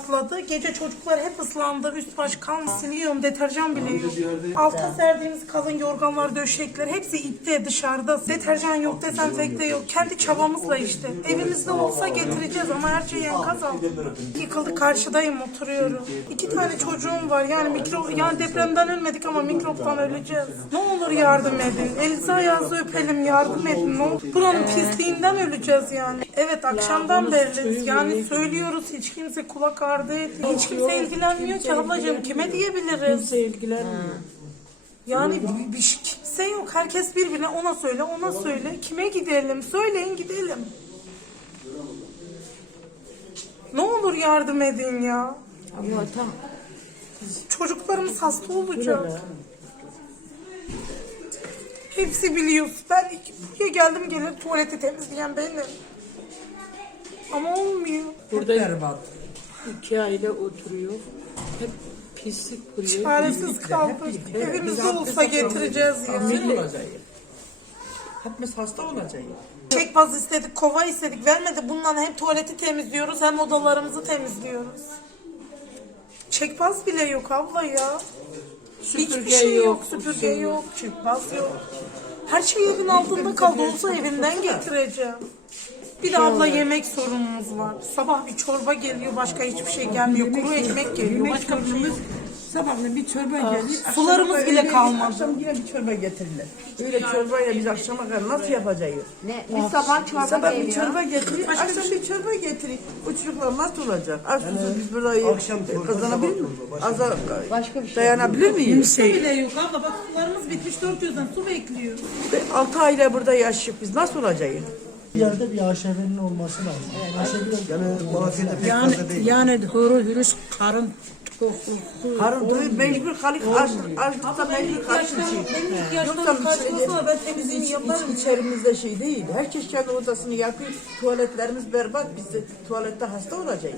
patladı. Gece çocuklar hep ıslandı. Üst baş kan siliyorum. Deterjan bile yok. Alta serdiğimiz kalın yorganlar, döşekler hepsi ipte dışarıda. Deterjan yok, dezenfekte yok. Kendi çabamızla işte. Evimizde olsa getireceğiz ama her şey enkaz altında. Yıkıldı karşıdayım oturuyorum. İki tane çocuğum var. Yani mikro yani depremden ölmedik ama mikroptan öleceğiz. Ne olur yardım edin. Elinizi ayağınızı öpelim yardım edin. Ne olur. Buranın pisliğinden öleceğiz yani. Evet akşamdan beri yani söylüyoruz hiç kimse kulak ardı etmiyor. Hiç kimse ilgilenmiyor ki ablacığım kime diyebiliriz? Kimse ilgilenmiyor. Yani bir, bir şey- kimse yok. Herkes birbirine ona söyle, ona söyle. Kime gidelim? Söyleyin gidelim. Ne olur yardım edin ya. Ama tam Çocuklarımız hasta olacak. Hepsi biliyor. Ben iki- buraya geldim gelir tuvaleti temizleyen benim. Ama olmuyor. burada iki aile oturuyor. Hep pislik kuruyor. Çaresiz kaldık. Evimizde olsa getireceğiz ya. Hepimiz hasta olacağız. Çekmaz istedik, kova istedik. Vermedi. Bundan hem tuvaleti temizliyoruz hem odalarımızı temizliyoruz. Çekmaz bile yok abla ya. Hiçbir Süpürge şey yok, yok, süpürge şey yok, çekmaz yok. Her şey evin altında kaldı. Olsa evinden getireceğim. Bir de abla yemek sorunumuz var. Sabah bir çorba geliyor, başka hiçbir şey gelmiyor. Kuru ekmek geliyor, başka bir şey yok. Sabahleyin bir çorba gelir. Sularımız akşama bile öyle- kalmadı. Akşam yine bir çorba getirirler. Öyle çorbayla biz akşama kadar nasıl yapacağız? Ne? Biz sabah çorba Sabah bir geliyor. çorba getirir, akşam bir çorba getirir. Bu çocuklar nasıl olacak? Aç susuz biz burada kazanabilir miyiz? Azar, Başka bir şey. dayanabilir miyiz? Su bile yok abla. Bak sularımız bitmiş 400'den su bekliyor. 6 ayla burada yaşayıp biz nasıl olacağız? Bir yerde bir AŞV'nin olması lazım. AŞV Yani Malatya'da pek Yani, fazla değil. yani huru hürüs karın tokusu. Karın doyur mecbur kalıp aç, açlıkta mecbur için. Benim Yoksa bir karşılasana ben temizliğimi iç, yaparım. iç, içerimizde şey değil. Herkes kendi odasını yapıyor. Tuvaletlerimiz berbat. Biz de tuvalette hasta olacağız.